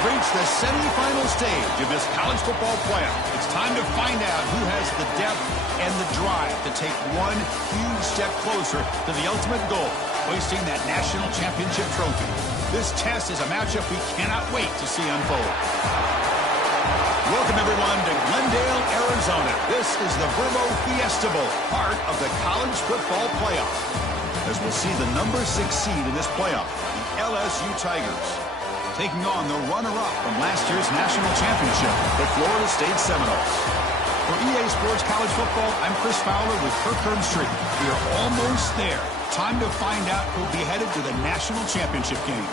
have reached the semifinal stage of this college football playoff. It's time to find out who has the depth and the drive to take one huge step closer to the ultimate goal, hoisting that national championship trophy. This test is a matchup we cannot wait to see unfold. Welcome, everyone, to Glendale, Arizona. This is the Verbo Fiesta Bowl, part of the college football playoff. As we'll see the number 6 seed in this playoff, the LSU Tigers, taking on the runner-up from last year's national championship, the Florida State Seminoles. For EA Sports College Football, I'm Chris Fowler with Kirk Herbstreit. We are almost there. Time to find out who'll be headed to the national championship game.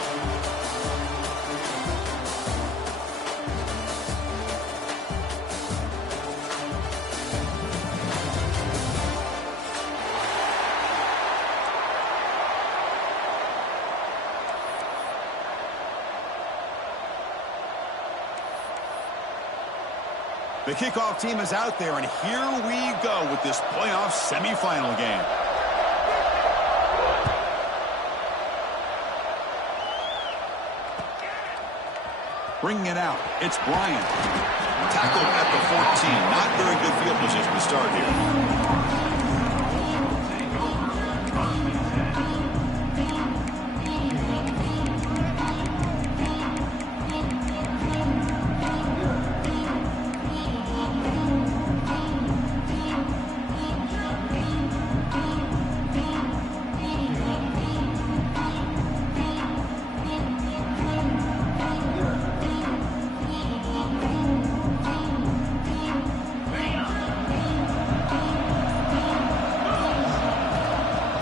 The kickoff team is out there, and here we go with this playoff semifinal game. Bringing it out, it's Bryant. Tackled at the 14. Not very good field position to start here.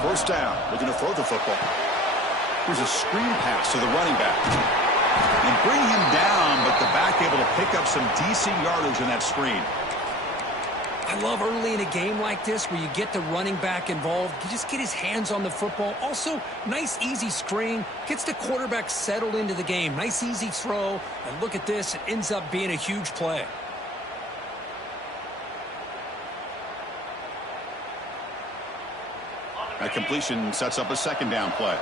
First down, looking to throw the football. Here's a screen pass to the running back. And bring him down, but the back able to pick up some decent yardage in that screen. I love early in a game like this where you get the running back involved. You just get his hands on the football. Also, nice, easy screen. Gets the quarterback settled into the game. Nice, easy throw. And look at this. It ends up being a huge play. That completion sets up a second down play.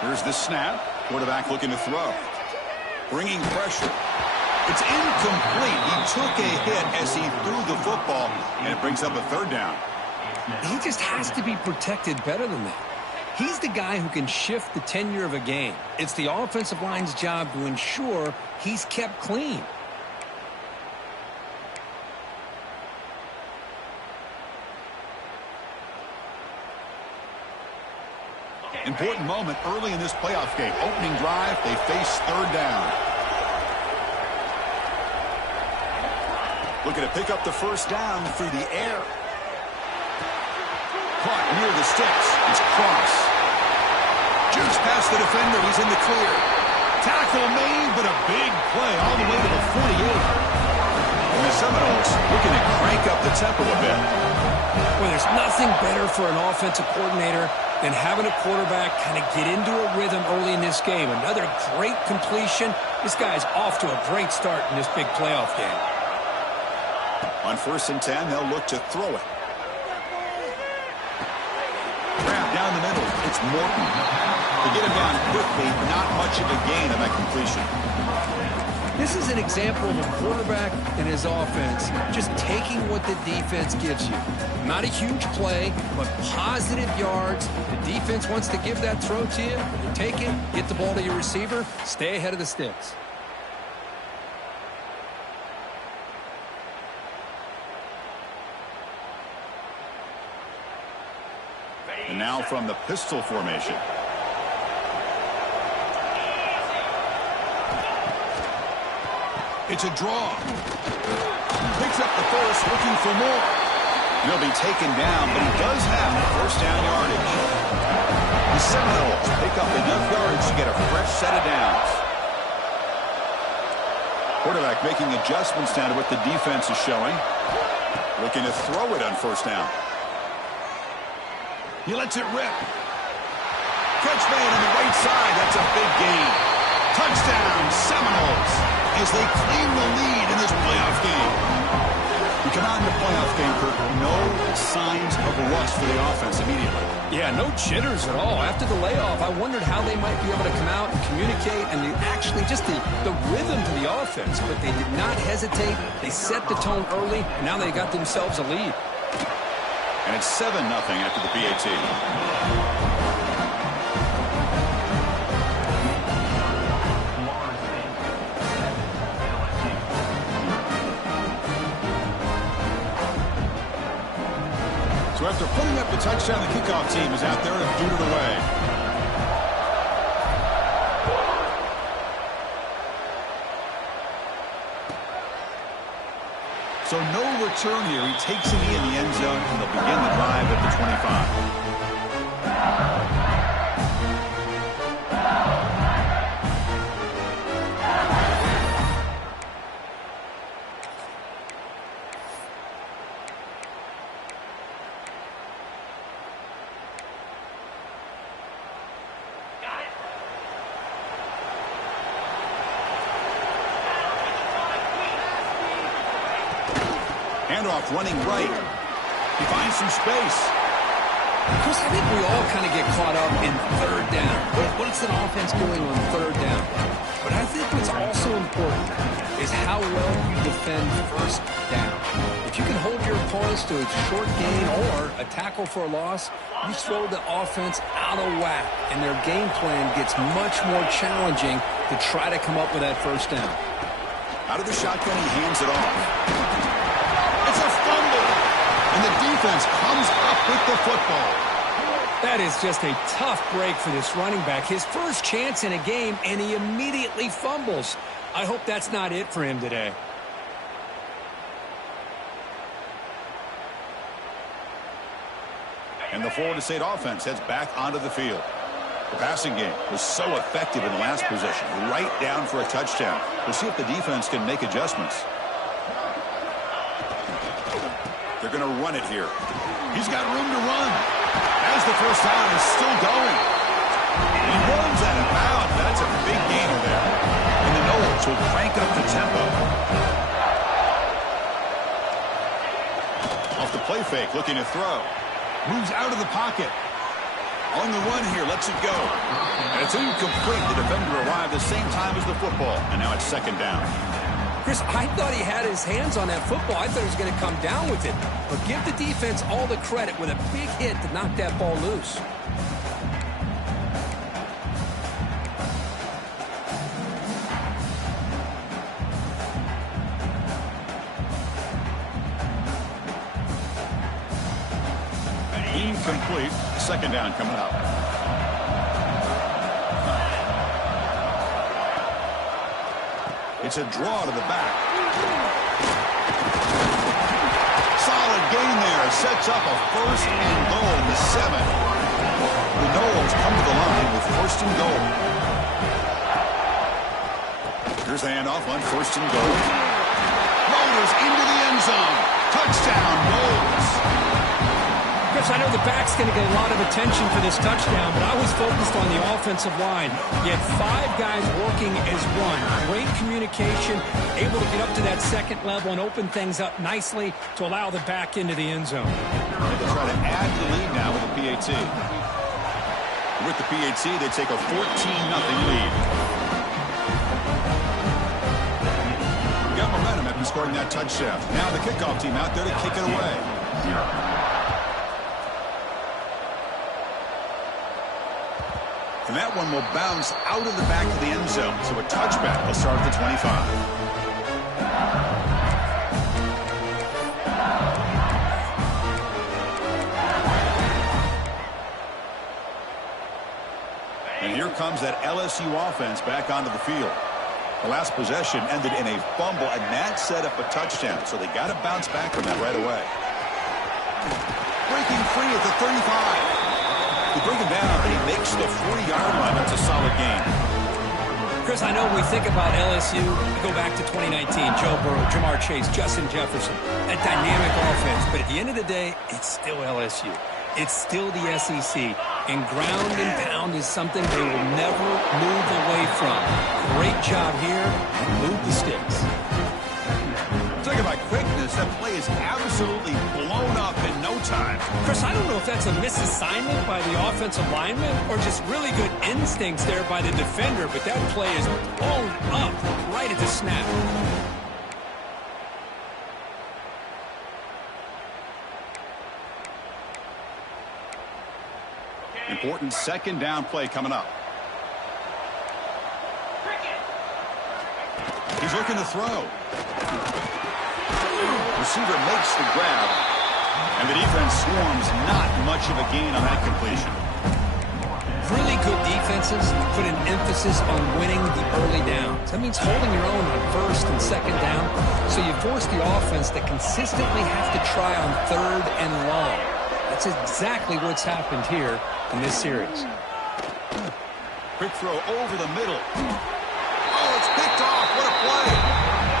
Here's the snap. Quarterback looking to throw. Bringing pressure. It's incomplete. He took a hit as he threw the football, and it brings up a third down. He just has to be protected better than that. He's the guy who can shift the tenure of a game. It's the offensive line's job to ensure he's kept clean. Important moment early in this playoff game. Opening drive, they face third down. Looking to pick up the first down through the air. Caught near the sticks. It's Cross. Jukes past the defender. He's in the clear. Tackle made, but a big play all the way to the 48. And the Seminoles looking to crank up the tempo a bit. Well, there's nothing better for an offensive coordinator than having a quarterback kind of get into a rhythm early in this game. Another great completion. This guy's off to a great start in this big playoff game. On 1st and 10, they'll look to throw it. Grab down the middle. It's Morton. To get him down quickly, not much of a gain on that completion. This is an example of a quarterback and his offense just taking what the defense gives you. Not a huge play, but positive yards. The defense wants to give that throw to you. You take it, get the ball to your receiver, stay ahead of the sticks. And now from the pistol formation. It's a draw. Picks up the first, looking for more. He'll be taken down, but he does have first down yardage. The Seminoles pick up enough yardage to get a fresh set of downs. Quarterback making adjustments down to what the defense is showing. Looking to throw it on first down. He lets it rip. Catch made on the right side. That's a big gain. Touchdown, Seminoles, as they claim the lead in this playoff game. You come out in the playoff game, Kirk, no signs of rust for the offense immediately. Yeah, no jitters at all. After the layoff, I wondered how they might be able to come out and communicate and actually just the rhythm to the offense. But they did not hesitate. They set the tone early, and now they got themselves a lead. And it's 7-0 after the PAT. So after putting up the touchdown, the kickoff team is out there to boot it away. So no return here. He takes a knee in the end zone, and they'll begin the drive at the 25. Handoff running right. He finds some space. Chris, I think we all kind of get caught up in third down. What's an offense doing on third down? But I think what's also important is how well you defend first down. If you can hold your opponents to a short gain or a tackle for a loss, you throw the offense out of whack, and their game plan gets much more challenging to try to come up with that first down. Out of the shotgun, he hands it off. It's a fumble, and the defense comes up with the football. That is just a tough break for this running back. His first chance in a game, and he immediately fumbles. I hope that's not it for him today. And the Florida State offense heads back onto the field. The passing game was so effective in the last possession, right down for a touchdown. We'll see if the defense can make adjustments. They're going to run it here. He's got room to run. As the first down is still going. He runs out of bounds. That's a big gainer there. And the Noles will crank up the tempo. Off the play fake, looking to throw. Moves out of the pocket. On the run here, lets it go. And it's incomplete. The defender arrived the same time as the football. And now it's second down. Chris, I thought he had his hands on that football. I thought he was going to come down with it. But give the defense all the credit with a big hit to knock that ball loose. Incomplete. Second down coming up. It's a draw to the back. Solid gain there. Sets up a first and goal in the 7. The Noles come to the line with first and goal. Here's the handoff on first and goal. Motors into the end zone. Touchdown, Noles. Chris, I know the back's going to get a lot of attention for this touchdown, but I was focused on the offensive line. You had 5 guys working as one. Great communication, able to get up to that second level and open things up nicely to allow the back into the end zone. They try to add to the lead now with the PAT. With the PAT, they take a 14-0 lead. We got momentum after scoring that touchdown. Now the kickoff team out there to kick it away. And that one will bounce out of the back of the end zone. So a touchback will start at the 25. And here comes that LSU offense back onto the field. The last possession ended in a fumble, and that set up a touchdown. So they got to bounce back from that right away. Breaking free at the 35. They bring him down, and he makes the 40-yard line. That's a solid game. Chris, I know when we think about LSU, we go back to 2019, Joe Burrow, Jamar Chase, Justin Jefferson, that dynamic offense. But at the end of the day, it's still LSU. It's still the SEC. And ground and pound is something they will never move away from. Great job here, and move the sticks. Talk about quickness. as that play is absolutely blown up in no time. Chris, I don't know if that's a misassignment by the offensive lineman or just really good instincts there by the defender, but that play is blown up right at the snap. Important second down play coming up. He's looking to throw. Receiver makes the grab, and the defense swarms. Not much of a gain on that completion. Really good defenses put an emphasis on winning the early downs. That means holding your own on first and second down, so you force the offense to consistently have to try on third and long. That's exactly what's happened here in this series. Quick throw over the middle. Oh, it's picked off. What a play.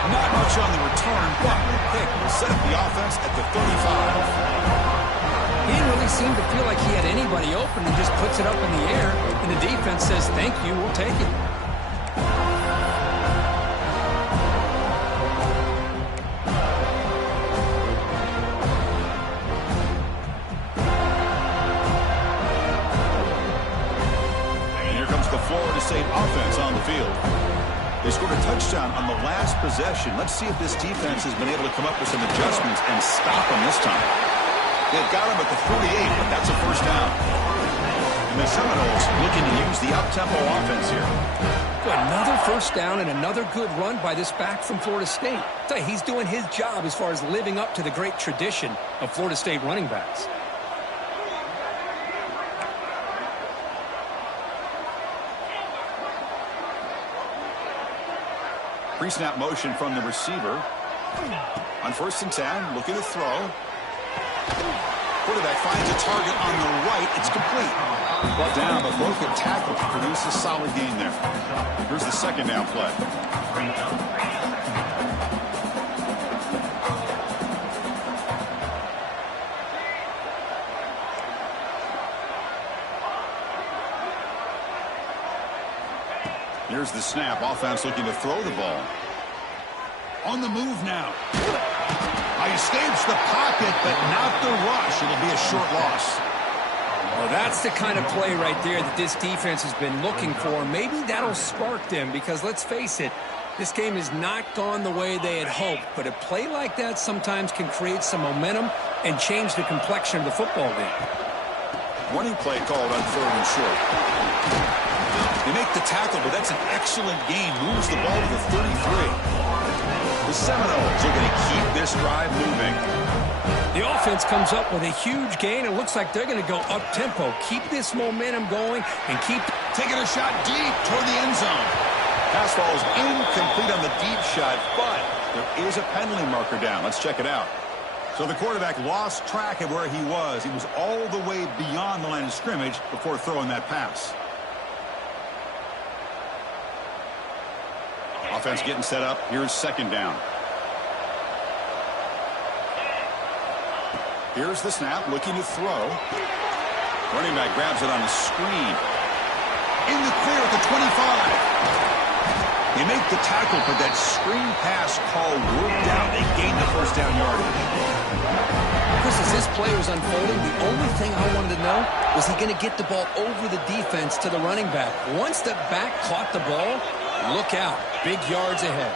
Not much on the return, but the pick will set up the offense at the 35. He didn't really seem to feel like he had anybody open. He just puts it up in the air, and the defense says, thank you, we'll take it. Florida State offense on the field. They scored a touchdown on the last possession. Let's see if this defense has been able to come up with some adjustments and stop them this time. They've got him at the 48, but that's a first down. And the Seminoles looking to use the up-tempo offense here. Another first down and another good run by this back from Florida State. He's doing his job as far as living up to the great tradition of Florida State running backs. Pre-snap motion from the receiver. On 1st and 10, looking to throw. Quarterback finds a target on the right. It's complete. Brought down, but broken tackle to produce a solid gain there. Here's the second down play. Here's the snap. Offense looking to throw the ball. On the move now. He escapes the pocket, but not the rush. It'll be a short loss. Well, that's the kind of play right there that this defense has been looking for. Maybe that'll spark them because, let's face it, this game has not gone the way they had hoped. But a play like that sometimes can create some momentum and change the complexion of the football game. Running play called on 3rd and short. They make the tackle, but that's an excellent gain. Moves the ball to the 33. The Seminoles are going to keep this drive moving. The offense comes up with a huge gain. It looks like they're going to go up-tempo. Keep this momentum going and keep taking a shot deep toward the end zone. Pass ball is incomplete on the deep shot, but there is a penalty marker down. Let's check it out. So the quarterback lost track of where he was. He was all the way beyond the line of scrimmage before throwing that pass. Offense getting set up. Here's second down. Here's the snap, looking to throw. Running back grabs it on the screen. In the clear at the 25. They make the tackle, but that screen pass call worked out. They gained the first down yardage. Chris, as this play was unfolding, the only thing I wanted to know was he going to get the ball over the defense to the running back. Once the back caught the ball, look out. Big yards ahead.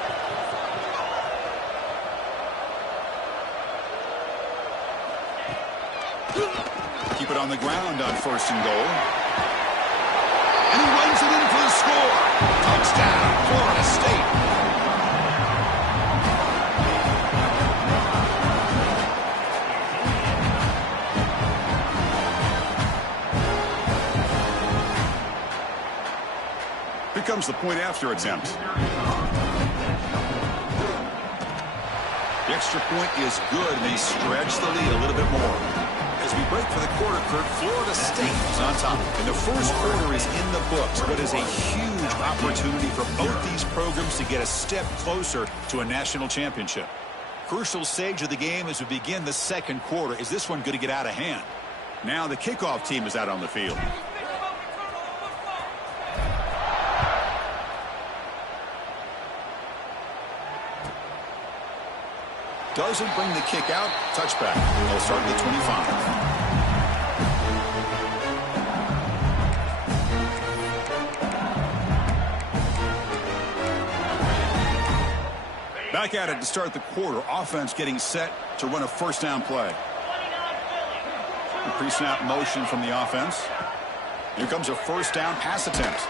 Keep it on the ground on 1st and goal. And he runs it in for the score. Touchdown, Florida State. Here comes the point after attempt. The extra point is good, and they stretch the lead a little bit more. As we break for the quarter, Kurt, Florida State is on top. And the first quarter is in the books, but is a huge opportunity for both these programs to get a step closer to a national championship. Crucial stage of the game as we begin the second quarter. Is this one going to get out of hand? Now the kickoff team is out on the field. Doesn't bring the kick out. Touchback. They'll start at the 25. Back at it to start the quarter. Offense getting set to run a first down play. Pre-snap motion from the offense. Here comes a first down pass attempt.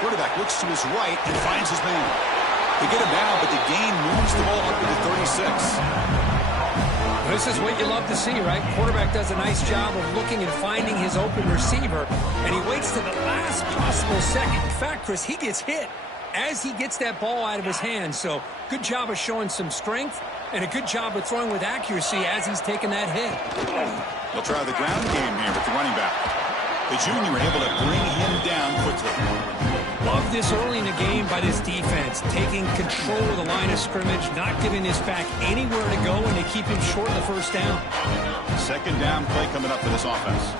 Quarterback looks to his right and finds his man. They get him down, but the gain moves the ball up to the 36. This is what you love to see, right? Quarterback does a nice job of looking and finding his open receiver, and he waits to the last possible second. In fact, Chris, he gets hit as he gets that ball out of his hands. So good job of showing some strength and a good job of throwing with accuracy as he's taking that hit. They'll try the ground game here with the running back. The junior able to bring him down quickly. Love this early in the game by this defense, taking control of the line of scrimmage, not giving this back anywhere to go, and they keep him short of the first down. Second down play coming up for this offense.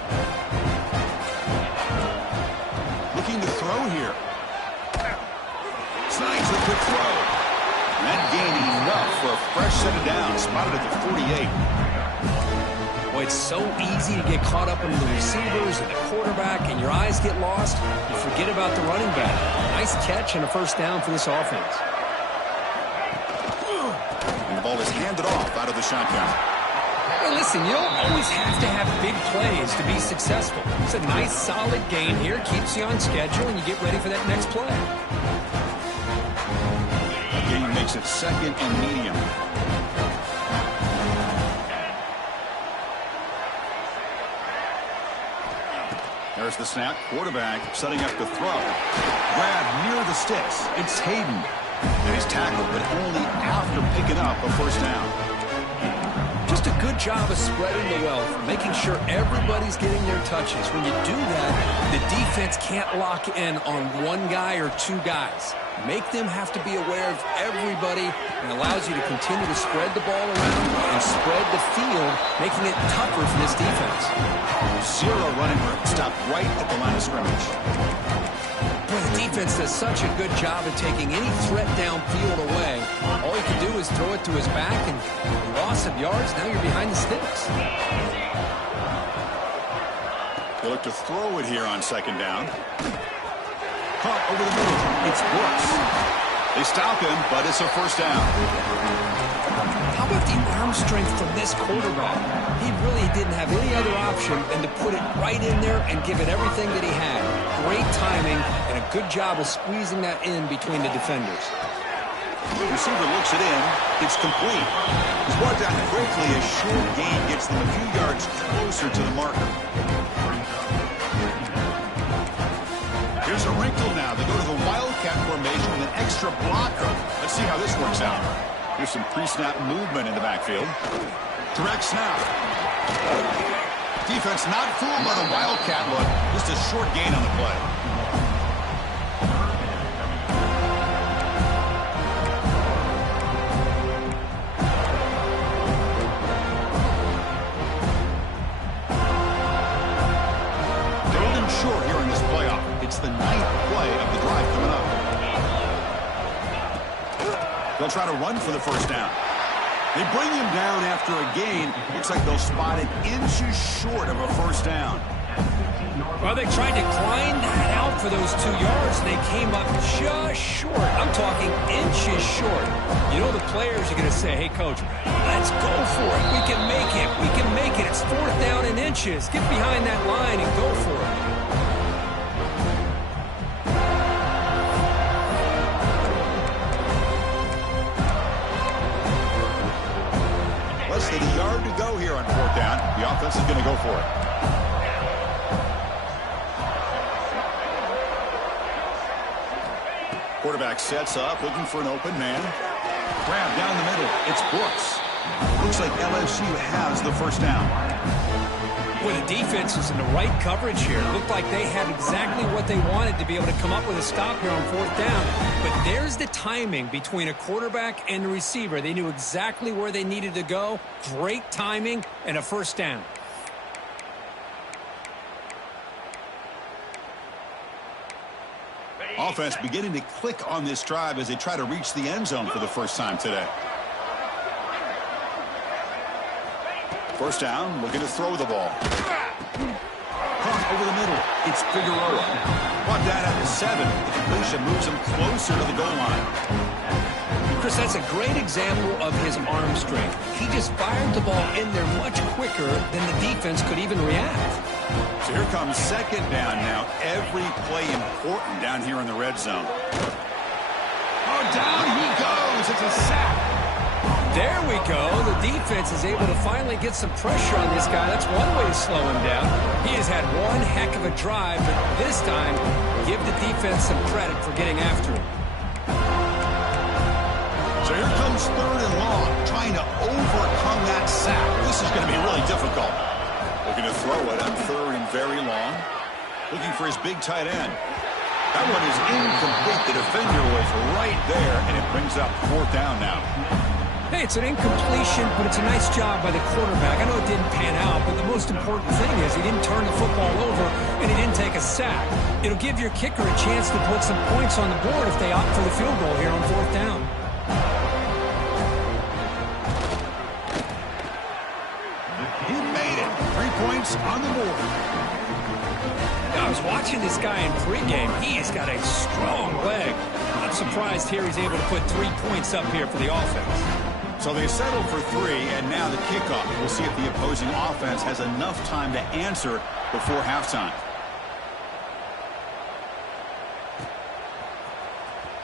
Looking to throw here. Snides the quick throw. That gaining enough for a fresh set of downs, spotted at the 48. Boy, it's so easy to get caught up in the receivers and the quarterback, and your eyes get lost. You forget about the running back. Nice catch and a first down for this offense. And the ball is handed off out of the shotgun. Hey, listen, you don't always have to have big plays to be successful. It's a nice, solid gain here. Keeps you on schedule, and you get ready for that next play. Gain makes it second and medium. There's the snap. Quarterback setting up the throw. Grab near the sticks. It's Hayden. And he's tackled, but only after picking up a first down. Just a good job of spreading the wealth, making sure everybody's getting their touches. When you do that, the defense can't lock in on one guy or two guys. Make them have to be aware of everybody, and allows you to continue to spread the ball around and spread the field, making it tougher for this defense. Zero running room. Stopped right at the line of scrimmage. Well, the defense does such a good job of taking any threat downfield away. All you can do is throw it to his back, and loss of yards, now you're behind the sticks. They look to throw it here on second down. Caught over the middle. It's Brooks. They stop him, but it's a first down. How about the arm strength from this quarterback? He really didn't have any other option than to put it right in there and give it everything that he had. Great timing and a good job of squeezing that in between the defenders. The receiver looks it in. It's complete. He's brought down quickly. A short gain gets them a few yards closer to the marker. Here's a wrinkle now. They go to the Wildcat formation with an extra blocker. Let's see how this works out. Here's some pre-snap movement in the backfield. Direct snap. Defense not fooled by the Wildcat look. Just a short gain on the play. Golden short here in this playoff. It's the 9th play of the drive coming up. They'll try to run for the first down. They bring him down after a gain. Looks like they'll spot it inches short of a first down. Well, they tried to grind that out for those 2 yards, and they came up just short. I'm talking inches short. You know the players are going to say, hey, coach, let's go for it. We can make it. We can make it. It's fourth down in inches. Get behind that line and go for it. Less than a yard to go here on fourth down. The offense is going to go for it. Quarterback sets up, looking for an open man. Grab down the middle. It's Brooks. Looks like LSU has the first down. Well, the defense is in the right coverage here. It looked like they had exactly what they wanted to be able to come up with a stop here on fourth down. But there's the timing between a quarterback and the receiver. They knew exactly where they needed to go. Great timing and a first down. Offense beginning to click on this drive as they try to reach the end zone for the first time today. First down, looking to throw the ball. Caught over the middle. It's Figueroa. Brought down at the 7. The completion moves him closer to the goal line. Chris, that's a great example of his arm strength. He just fired the ball in there much quicker than the defense could even react. So here comes second down now. Every play important down here in the red zone. Oh, down he goes. It's a sack. There we go. The defense is able to finally get some pressure on this guy. That's one way to slow him down. He has had one heck of a drive, but this time, give the defense some credit for getting after him. So here comes third and long, trying to overcome that sack. This is going to be really difficult. Looking to throw it on third and very long. Looking for his big tight end. That one is incomplete. The defender was right there, and it brings up fourth down now. Hey, it's an incompletion, but it's a nice job by the quarterback. I know it didn't pan out, but the most important thing is he didn't turn the football over and he didn't take a sack. It'll give your kicker a chance to put some points on the board if they opt for the field goal here on fourth down. He made it. 3 points on the board. I was watching this guy in pregame. He has got a strong leg. Not surprised here he's able to put 3 points up here for the offense. So they settle for 3, and now the kickoff. We'll see if the opposing offense has enough time to answer before halftime.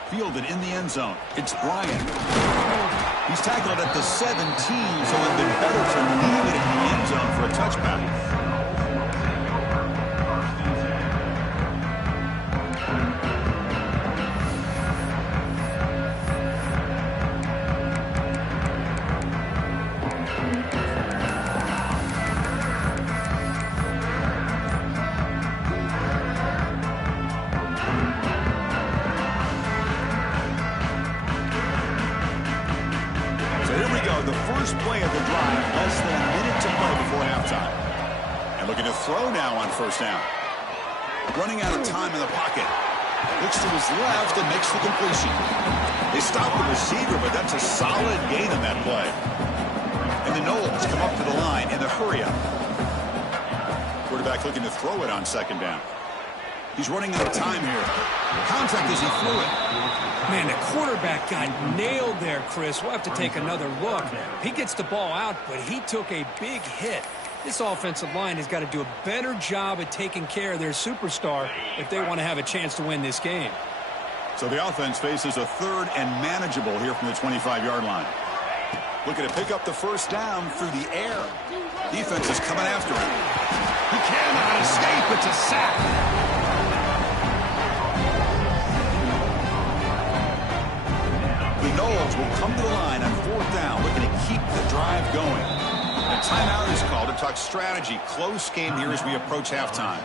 Fielded in the end zone. It's Bryant. He's tackled at the 17, so it would have been better to leave it in the end zone for a touchback. Throw now on first down. Running out of time in the pocket. Looks to his left and makes the completion. They stop the receiver, but that's a solid gain on that play. And the Knowles come up to the line in the hurry-up. Quarterback looking to throw it on second down. He's running out of time here. Contact as he threw it. Man, the quarterback got nailed there, Chris. We'll have to take another look. He gets the ball out, but he took a big hit. This offensive line has got to do a better job at taking care of their superstar if they want to have a chance to win this game. So the offense faces a third and manageable here from the 25-yard line. Looking to pick up the first down through the air. Defense is coming after him. He cannot escape. It's a sack. The Knowles will come to the line on fourth down, looking to keep the drive going. A timeout is called to talk strategy. Close game here as we approach halftime.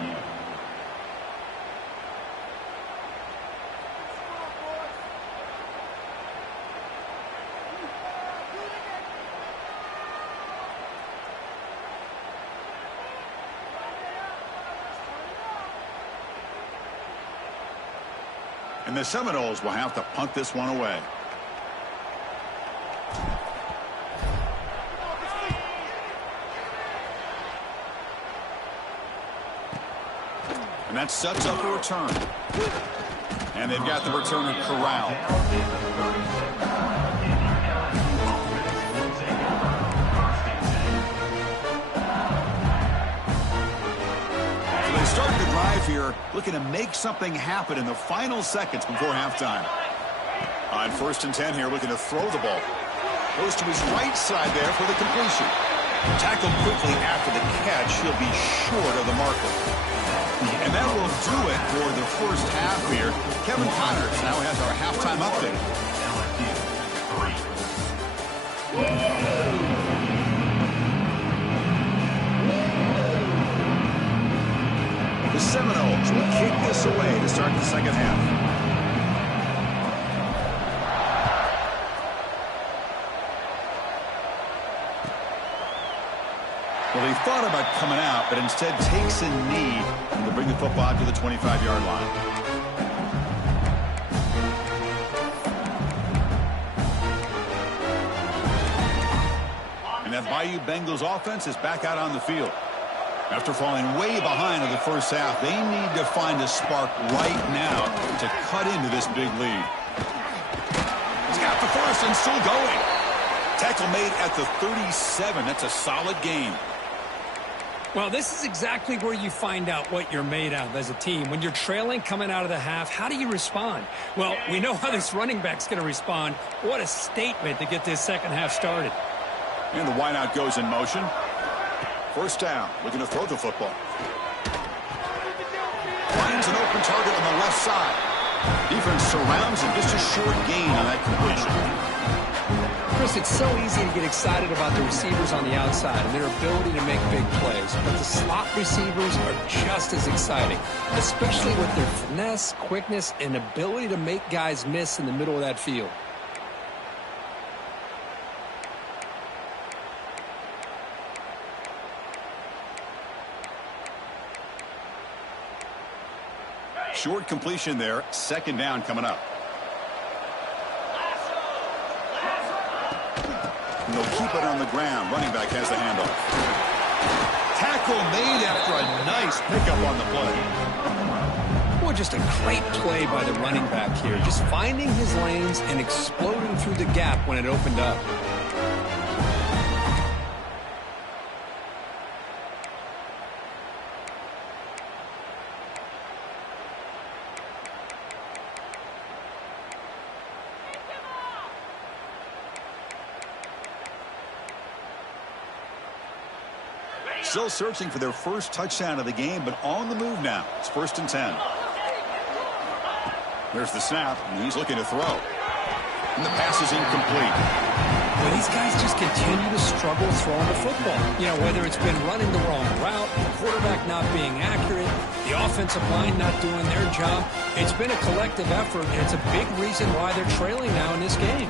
And the Seminoles will have to punt this one away. And that sets up a return. And they've got the returner corralled. So they start the drive here, looking to make something happen in the final seconds before halftime. On first and 10 here, looking to throw the ball. Goes to his right side there for the completion. Tackled quickly after the catch. He'll be short of the marker. And that will do it for the first half here. Kevin Connors now has our halftime update. The Seminoles will kick this away to start the second half. Well, he thought about coming out, but instead takes a knee to bring the football out to the 25-yard line. And that Bayou Bengals offense is back out on the field. After falling way behind in the first half, they need to find a spark right now to cut into this big lead. He's got the first and still going. Tackle made at the 37. That's a solid gain. Well, this is exactly where you find out what you're made of as a team. When you're trailing coming out of the half, how do you respond? Well, we know how this running back's going to respond. What a statement to get this second half started. And the wideout goes in motion. First down, looking to throw the football. Finds an open target on the left side. Defense surrounds him, just a short gain on that completion. Chris, it's so easy to get excited about the receivers on the outside and their ability to make big plays, but the slot receivers are just as exciting, especially with their finesse, quickness, and ability to make guys miss in the middle of that field. Short completion there. Second down coming up. And they'll keep it on the ground. Running back has the handoff. Tackle made after a nice pickup on the play. Boy, just a great play by the running back here. Just finding his lanes and exploding through the gap when it opened up. Still searching for their first touchdown of the game, but on the move now. It's 1st and 10. There's the snap, and he's looking to throw. And the pass is incomplete. Well, these guys just continue to struggle throwing the football. You know, whether it's been running the wrong route, the quarterback not being accurate, the offensive line not doing their job. It's been a collective effort, and it's a big reason why they're trailing now in this game.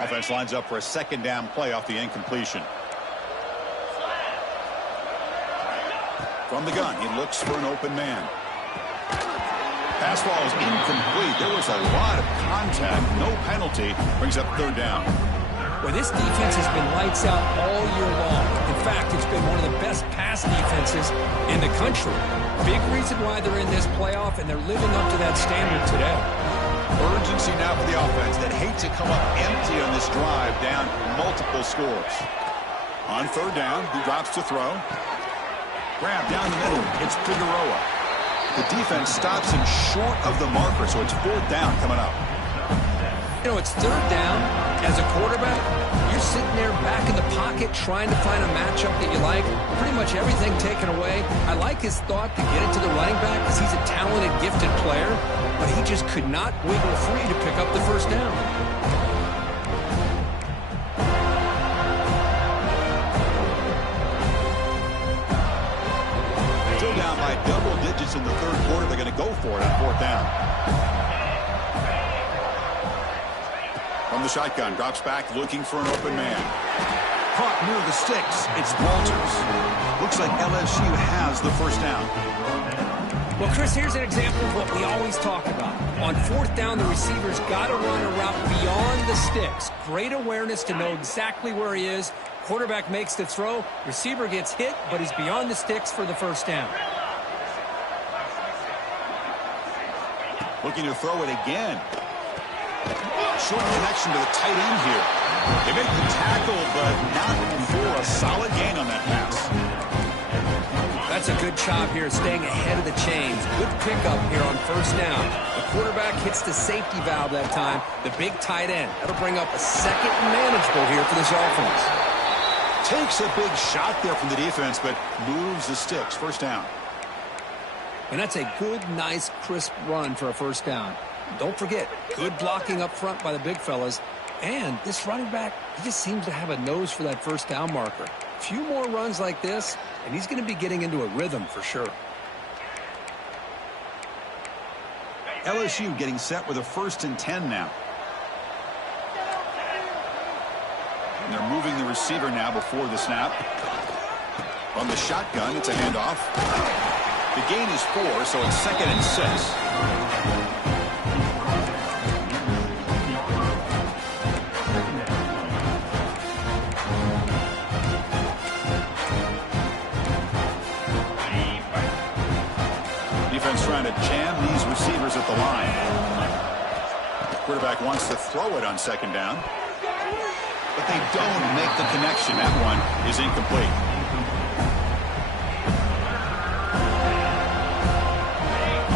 Offense lines up for a second down play off the incompletion. From the gun, he looks for an open man. Pass ball is incomplete. There was a lot of contact. No penalty. Brings up 3rd down. Well, this defense has been lights out all year long. In fact, it's been one of the best pass defenses in the country. Big reason why they're in this playoff, and they're living up to that standard today. Urgency now for the offense that hates to come up empty on this drive, down multiple scores. On 3rd down, he drops to throw. Grab down the middle. It's Figueroa. The defense stops him short of the marker, so it's 4th down coming up. You know, it's 3rd down. As a quarterback, you're sitting there back in the pocket trying to find a matchup that you like. Pretty much everything taken away. I like his thought to get it to the running back because he's a talented, gifted player, but he just could not wiggle free to pick up the 1st down. Still down by double digits in the 3rd quarter. They're going to go for it on 4th down. From the shotgun, drops back looking for an open man. Caught near the sticks. It's Walters. Looks like LSU has the 1st down. Well, Chris, here's an example of what we always talk about. On 4th down, the receiver's got to run a route beyond the sticks. Great awareness to know exactly where he is. Quarterback makes the throw. Receiver gets hit, but he's beyond the sticks for the 1st down. Looking to throw it again. Short connection to the tight end here. They make the tackle, but not before a solid gain on that pass. That's a good job here, staying ahead of the chains. Good pickup here on 1st down. The quarterback hits the safety valve that time. The big tight end. That'll bring up a 2nd and manageable here for this offense. Takes a big shot there from the defense, but moves the sticks. 1st down. And that's a good, nice, crisp run for a 1st down. Don't forget, good blocking up front by the big fellas. And this running back, he just seems to have a nose for that 1st down marker. A few more runs like this, and he's going to be getting into a rhythm for sure. LSU getting set with a 1st and 10 now. And they're moving the receiver now before the snap. On the shotgun, it's a handoff. The gain is 4, so it's 2nd and 6. Defense trying to jam these receivers at the line. Quarterback wants to throw it on 2nd down. But they don't make the connection. That one is incomplete.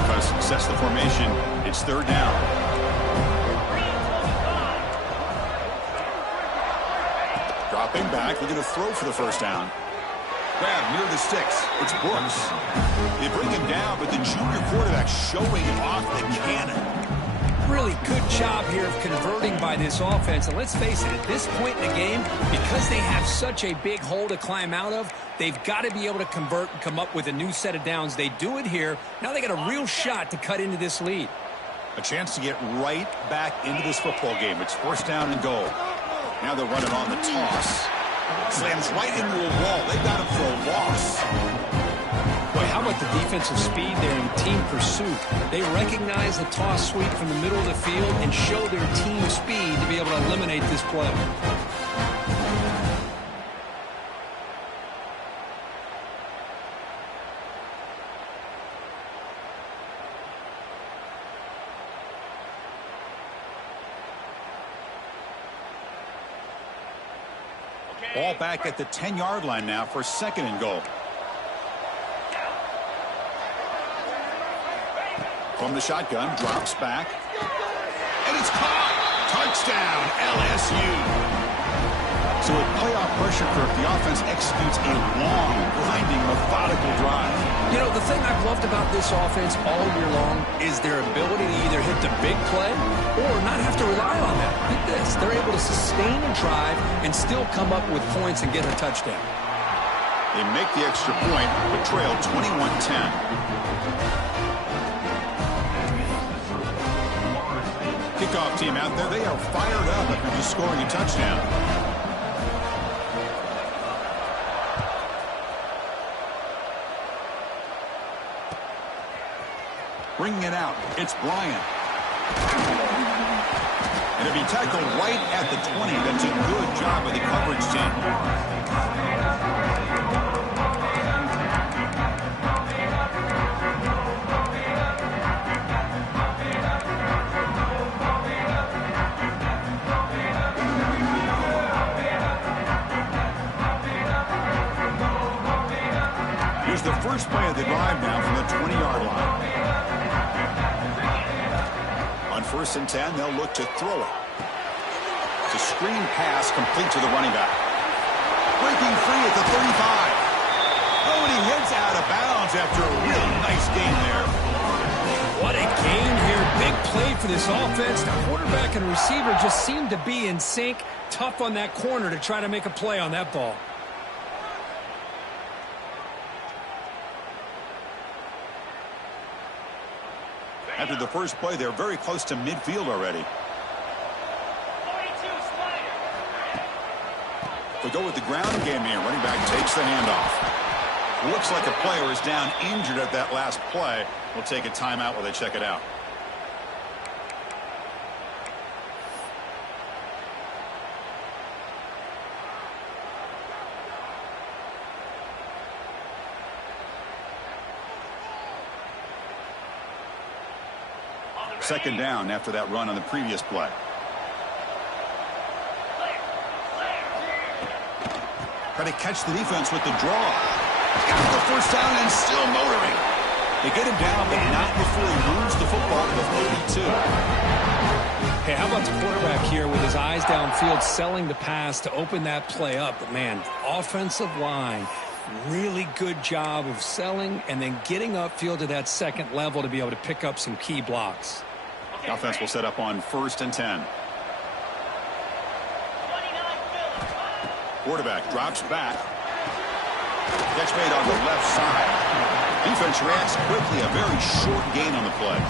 Because sets the formation. It's 3rd down. Dropping back, looking to throw for the 1st down. Grab near the sticks. It's Brooks. They bring him down, but the junior quarterback showing off the cannon. Really good job here of converting by this offense. And let's face it, at this point in the game, because they have such a big hole to climb out of, they've got to be able to convert and come up with a new set of downs. They do it here. Now they got a real shot to cut into this lead. A chance to get right back into this football game. It's 1st down and goal. Now they're running on the toss. Slams right into a wall. They got him for a loss. Boy, how about the defensive speed there in team pursuit? They recognize the toss sweep from the middle of the field and show their team speed to be able to eliminate this play. Ball back at the 10-yard line now for 2nd and goal. From the shotgun, drops back. And it's caught! Touchdown, LSU! So with playoff pressure curve, the offense executes a long, grinding, methodical drive. You know, the thing I've loved about this offense all year long is their ability to either hit the big play or not have to rely on that. Look at this. They're able to sustain a drive and still come up with points and get a touchdown. They make the extra point, but trail 21-10. Kickoff team out there, they are fired up after just scoring a touchdown. Bringing it out, it's Bryant. And it'll be tackled right at the 20. That's a good job by the coverage team. Here's the first play of the drive now from the 20-yard line. On 1st and 10, they'll look to throw it. It's a screen pass complete to the running back. Breaking free at the 35. Oh, and he heads out of bounds after a real nice gain there. What a gain here. Big play for this offense. The quarterback and receiver just seem to be in sync. Tough on that corner to try to make a play on that ball. After the first play, they're very close to midfield already. We go with the ground game here. Running back takes the handoff. Looks like a player is down injured at that last play. We'll take a timeout while they check it out. Second down after that run on the previous play. Try to catch the defense with the draw. Got the 1st down and still motoring. They get him down, but not before he moves the football to the 32. Hey, how about the quarterback here with his eyes downfield, selling the pass to open that play up? But, man, offensive line, really good job of selling and then getting upfield to that 2nd level to be able to pick up some key blocks. The offense will set up on 1st and 10. Quarterback drops back. Catch made on the left side. Defense reacts quickly. A very short gain on the play.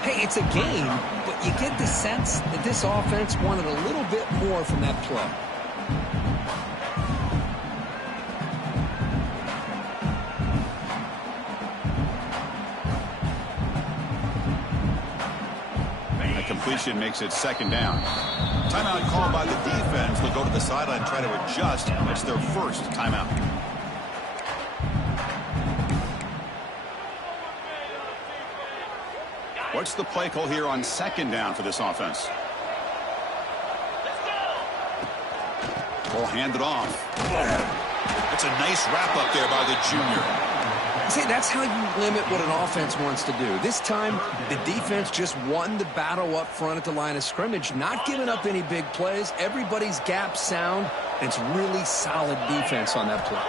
Hey, it's a gain, but you get the sense that this offense wanted a little bit more from that play. incompletion makes it second down. Timeout called by the defense. They'll go to the sideline and try to adjust. It's their first timeout. What's the play call here on second down for this offense? Ball handed off. That's a nice wrap up there by the junior. See, that's how you limit what an offense wants to do. This time, the defense just won the battle up front at the line of scrimmage, not giving up any big plays. Everybody's gap sound, and it's really solid defense on that play.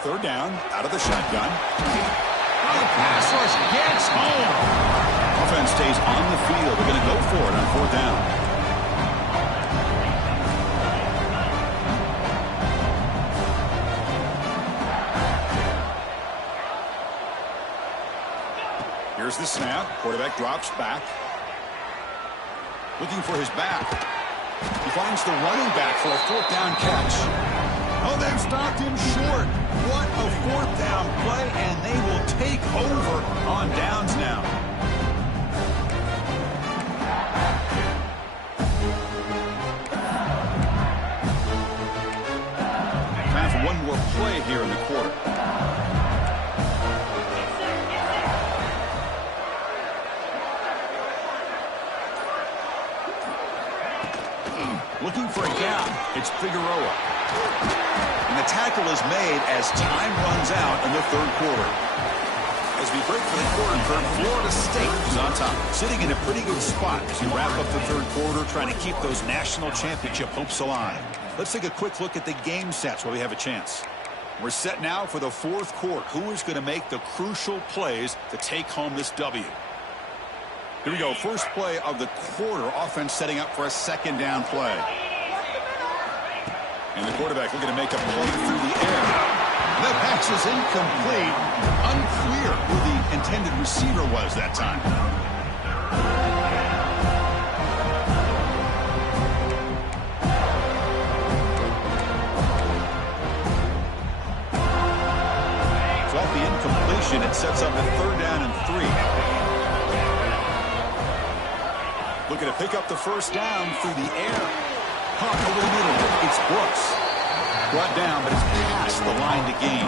Third down, out of the shotgun. The pass rush gets home. Offense stays on the field. They're going to go for it on fourth down. Here's the snap. Quarterback drops back. Looking for his back. He finds the running back for a fourth down catch. Oh, they've stopped him short. What a fourth down play, and they will take over on downs now. Time for one more play here in the quarter. Looking for a gap. It's Figueroa. And the tackle is made as time runs out in the third quarter. As we break for the quarter, Florida State is on top, sitting in a pretty good spot as we wrap up the third quarter, trying to keep those national championship hopes alive. Let's take a quick look at the game sets while we have a chance. We're set now for the fourth quarter. Who is going to make the crucial plays to take home this W? Here we go. First play of the quarter. Offense setting up for a second down play. And the quarterback looking to make a play through the air. The pass is incomplete. Unclear who the intended receiver was that time. So off the incompletion, it sets up a third down and 3. Looking to pick up the first down through the air. Caught over the middle. It's Brooks. Brought down, but it's past the line to gain.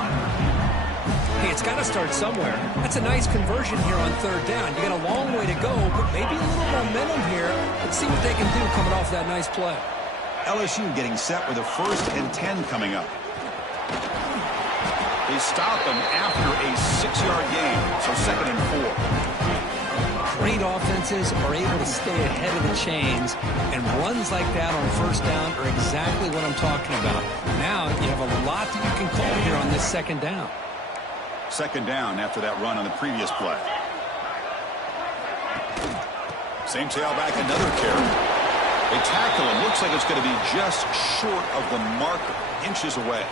Hey, it's got to start somewhere. That's a nice conversion here on third down. You got a long way to go, but maybe a little momentum here. Let's see what they can do coming off that nice play. LSU getting set with a 1st and 10 coming up. They stop him after a 6-yard gain, so 2nd and 4. Great offenses are able to stay ahead of the chains, and runs like that on first down are exactly what I'm talking about. Now you have a lot that you can call here on this second down. Second down after that run on the previous play. Same tailback, another carry. They tackle him. Looks like it's going to be just short of the marker, inches away.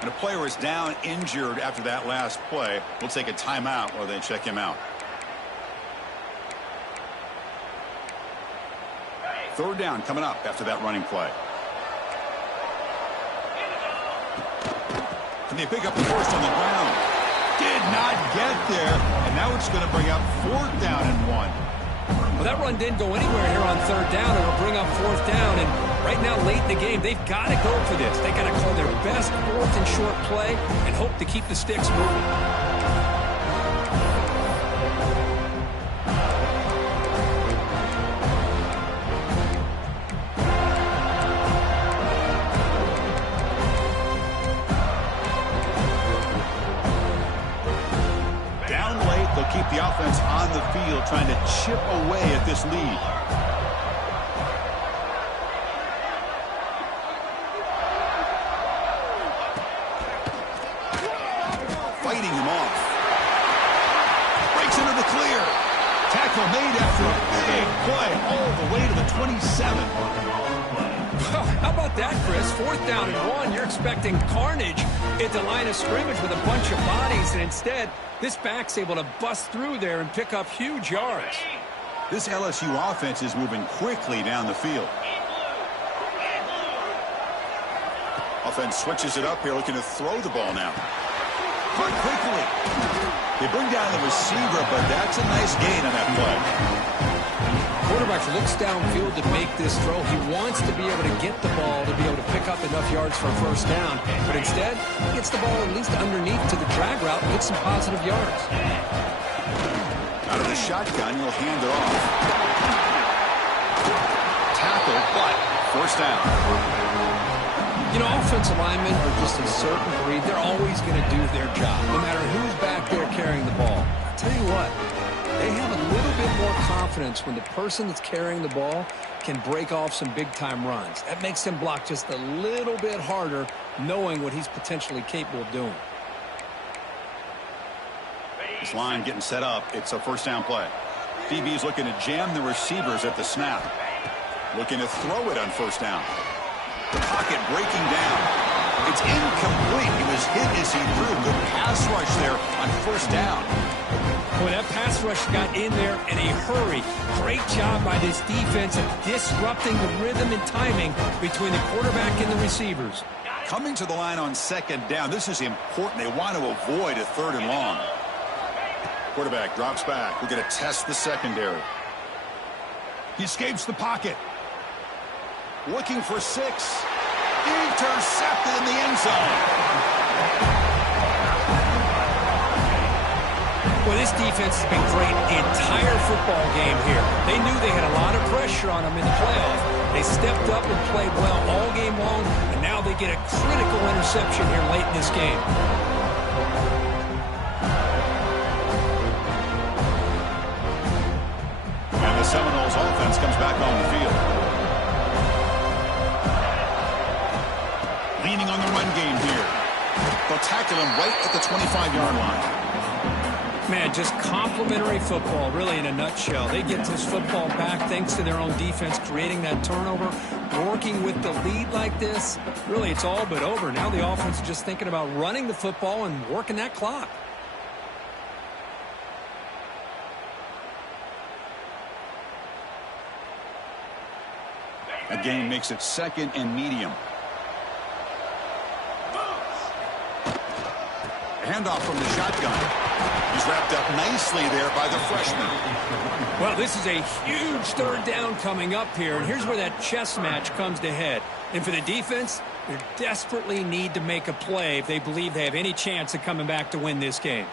And a player is down injured after that last play. We'll take a timeout while they check him out. Third down coming up after that running play. Can they pick up the first on the ground? Did not get there. And now it's going to bring up 4th down and 1. Well, that run didn't go anywhere here on third down. It'll bring up 4th down. And right now, late in the game, they've got to go for this. They got to call their best 4th and short play and hope to keep the sticks moving. Keep the offense on the field, trying to chip away at this lead. Fighting him off. Breaks into the clear. Tackle made after a big play all the way to the 27. How about that, Chris? 4th down and 1. You're expecting carnage at the line of scrimmage with a bunch of bodies, and instead, this back's able to bust through there and pick up huge yards. This LSU offense is moving quickly down the field. Offense switches it up here, looking to throw the ball now. Caught quickly. They bring down the receiver, but that's a nice gain on that play. Quarterback looks downfield to make this throw. He wants to be able to get the ball to be able to pick up enough yards for a first down. But instead, he gets the ball at least underneath to the drag route and gets some positive yards. Out of the shotgun, he'll hand it off. Tackle, but first down. You know, offensive linemen are just a certain breed. They're always going to do their job, no matter who's back there carrying the ball. I'll tell you what, they have a little bit more confidence when the person that's carrying the ball can break off some big-time runs. That makes them block just a little bit harder, knowing what he's potentially capable of doing. This line getting set up. It's a first down play. DB's looking to jam the receivers at the snap. Looking to throw it on first down. The pocket breaking down. It's incomplete. He was hit as he threw. Good pass rush there on first down. Boy, that pass rush got in there in a hurry. Great job by this defense of disrupting the rhythm and timing between the quarterback and the receivers. Coming to the line on second down. This is important. They want to avoid a third and long. Quarterback drops back. We're going to test the secondary. He escapes the pocket. Looking for 6. Intercepted in the end zone. Well, this defense has been great the entire football game here. They knew they had a lot of pressure on them in the playoff. They stepped up and played well all game long, and now they get a critical interception here late in this game. And the Seminoles offense comes back on the field. Leaning on the run game here. They'll tackle him right at the 25-yard line. Man, just complimentary football, really, in a nutshell. They get this football back thanks to their own defense, creating that turnover, working with the lead like this. Really, it's all but over. Now the offense is just thinking about running the football and working that clock. That game makes it second and medium. Handoff from the shotgun. He's wrapped up nicely there by the freshman. Well, this is a huge third down coming up here, and here's where that chess match comes to head. And for the defense, they desperately need to make a play if they believe they have any chance of coming back to win this game.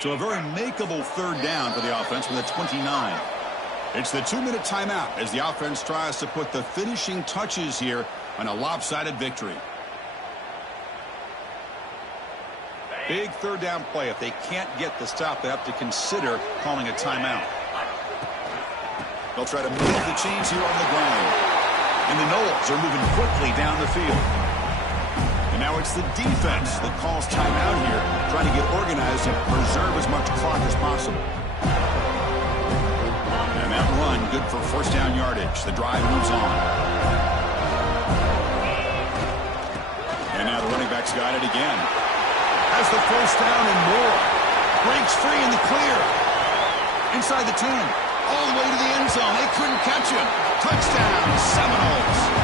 So a very makeable third down for the offense with a 29. It's the 2-minute timeout as the offense tries to put the finishing touches here on a lopsided victory. Big third down play. If they can't get the stop, they have to consider calling a timeout. They'll try to move the chains here on the ground. And the Noles are moving quickly down the field. And now it's the defense that calls timeout here, trying to get organized and preserve as much clock as possible. And that run, good for first down yardage. The drive moves on. And now the running back's got it again. Has the first down and more. Breaks free in the clear. Inside the 10. All the way to the end zone. They couldn't catch him. Touchdown, Seminoles.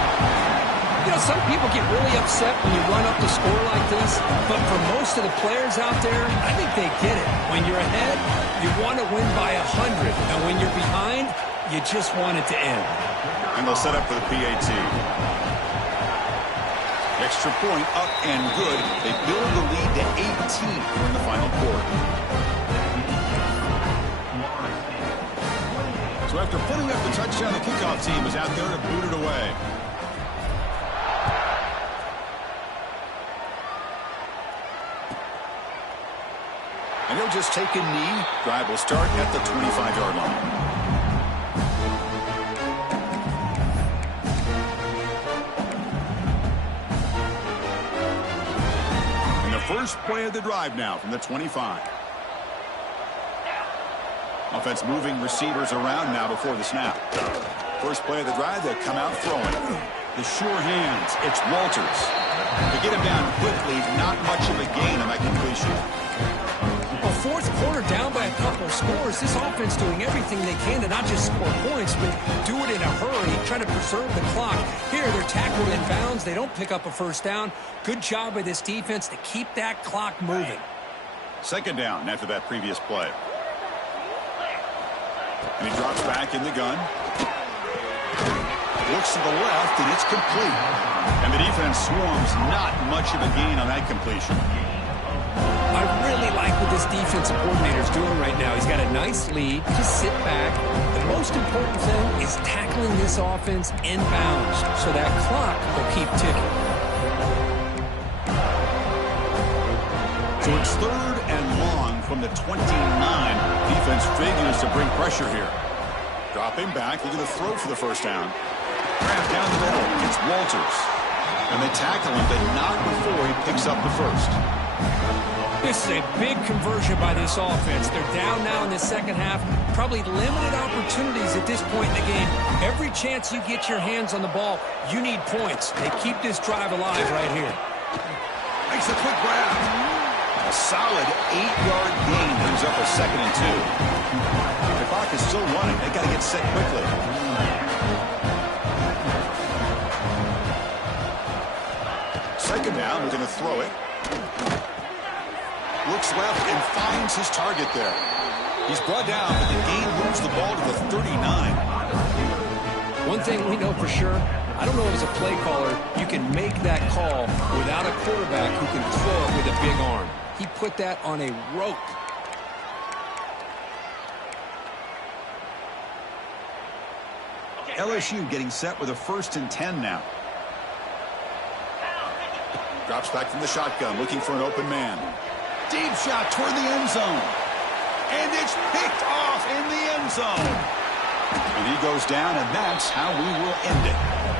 You know, some people get really upset when you run up the score like this, but for most of the players out there, I think they get it. When you're ahead, you want to win by 100, and when you're behind, you just want it to end. And they'll set up for the PAT. Extra point up and good. They build the lead to 18 in the final quarter. So after putting up the touchdown, the kickoff team is out there to boot it away. And he'll just take a knee. Drive will start at the 25-yard line. And the first play of the drive now from the 25. Offense moving receivers around now before the snap. First play of the drive, they come out throwing. The sure hands, it's Walters. They get him down quickly, not much of a gain on that completion. Well, fourth quarter down by a couple of scores. This offense doing everything they can to not just score points, but do it in a hurry, trying to preserve the clock. Here, they're tackled in bounds. They don't pick up a first down. Good job by this defense to keep that clock moving. Second down after that previous play. And he drops back in the gun. Looks to the left, and it's complete. And the defense swarms. Not much of a gain on that completion. I really like what this defensive coordinator is doing right now. He's got a nice lead. Just sit back. The most important thing is tackling this offense in bounds so that clock will keep ticking. So it's third and long from the 29. Defense figures to bring pressure here. Dropping back, looking to throw for the first down. Grab down the middle. It's Walters. And they tackle him, but not before he picks up the first. This is a big conversion by this offense. They're down now in the second half. Probably limited opportunities at this point in the game. Every chance you get your hands on the ball, you need points. They keep this drive alive right here. Makes a quick grab. A solid 8-yard gain brings up a 2nd and 2. The clock is still running. They got to get set quickly. Second down, we're going to throw it. Looks left and finds his target there. He's brought down, but the game moves the ball to the 39. One thing we know for sure, I don't know if as a play caller you can make that call without a quarterback who can throw it with a big arm. He put that on a rope. LSU getting set with a 1st and 10 now. Drops back from the shotgun, looking for an open man. Deep shot toward the end zone. And it's picked off in the end zone. And he goes down, and that's how we will end it.